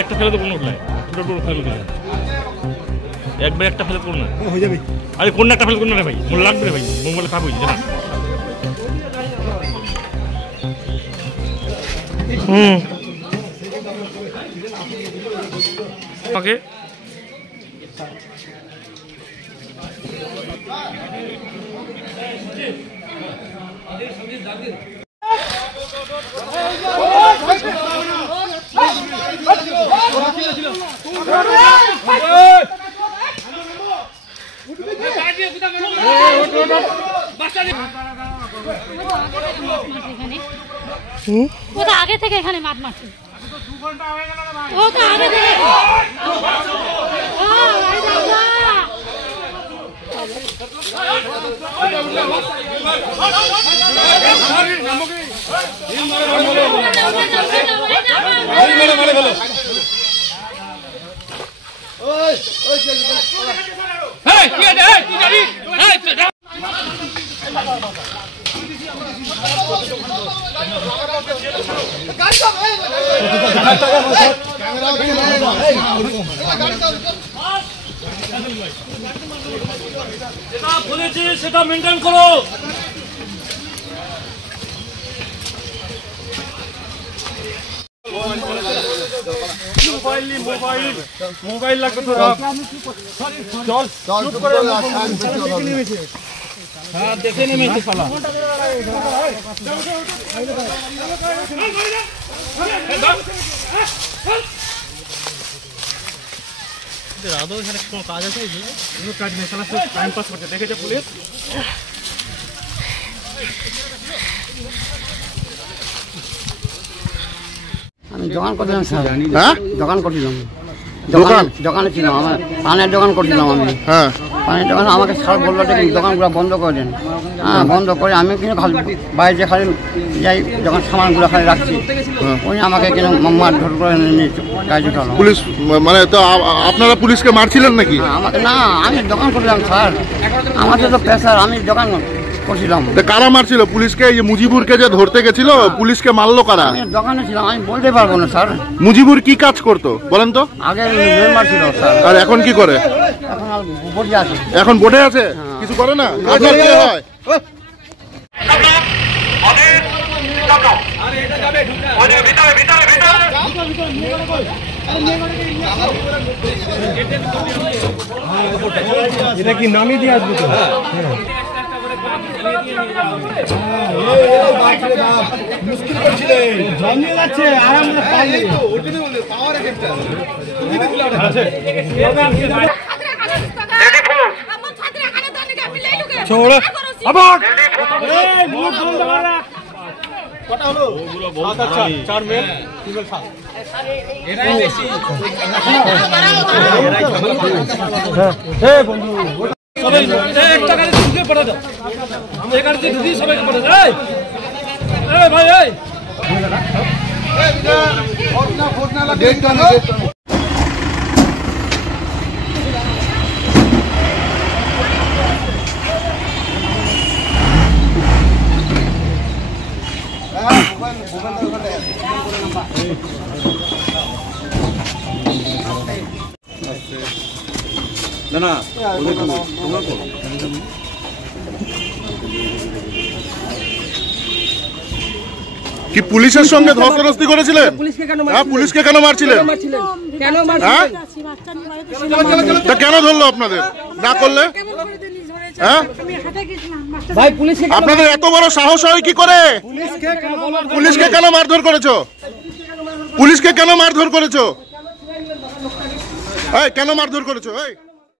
একটা ফেলে তো কোনো উঠলাই একবার একটা ফেলে করুন না হয়ে যাবে। আরে কোন একটা ফেলে করুন না ভাই, মনে লাগবে ভাই, মোবাইলে খাবো জানা। ওকে ও তো আগে থেকে এখানে মাঠ মারছে, ও তো আগে থেকে বলেছি সেটা মেনটেন করো। মোবাইল লাগবে তো হ্যাঁ দেখে নেমেছে শালা। আদৌ এখানে কোনো কাজ আছে? কোনো কাজ নেই, শালা টাইম পাস করছে, দেখেছে পুলিশ। আমি দোকান করছিলাম স্যার। হ্যাঁ দোকান করছিলাম, দোকানে ছিলাম, আমার পানের দোকান করছিলাম আমি। হ্যাঁ পানের দোকান আমাকে স্যার বললো যে দোকানগুলো বন্ধ করে দেন। হ্যাঁ বন্ধ করে আমি কিন্তু খালি বাইরে খালি যাই, যখন সামানগুলো খালি রাখছি উনি আমাকে কিন্তু মারধর করে গাড়ি উঠালো পুলিশ। মানে তো আপনারা পুলিশকে মারছিলেন নাকি? আমাকে না, আমি দোকান করছিলাম স্যার, আমাদের তো প্রেসার, আমি দোকান করছিলাম। কারা মারছিল পুলিশকে? এই যে মুজিবুরকে যে ধরতে গেছিল পুলিশকে মারলো কারা? আমি দোকানে ছিলাম, আমি বলতে পারবো না স্যার। মুজিবুর কি কাজ করতো বলেন তো? আগে মেম্বার ছিল স্যার। আর এখন কি করে? এখন বোর্ডে আছে। এখন বোর্ডে আছে, কিছু করে না? আপনার কি হয়? এটা কি নামিয়ে দিয়ে আসবো তো? মুশকিল করছিলে, জমিয়ে যাচ্ছে আরাম করে পারলে পাওয়ার একটা আছে। ছোড়া আবার এই মুখ বন্ধ করা। কটা হলো? 4 মেল ফিমেল 7। এরাই বেশি। এই বন্ধু সবাই একটা গাড়ি ঢুকে পড়ে দাও, এই গাড়িতে ঢুকি সবাইকে পড়ে দাও। এই ভাই এই ফোন না লাগে দেখটা না। না না কি পুলিশের সঙ্গে ধস্তাধস্তি করেছিলেন? পুলিশকে কেন মারছিলেন? কেন ধরলো আপনাদের? না করলে আপনাদের এত বড় সাহস হয় কি করে? পুলিশকে কেন মারধর করেছো? পুলিশকে কেন মারধর করেছো? কেন মারধর করেছো?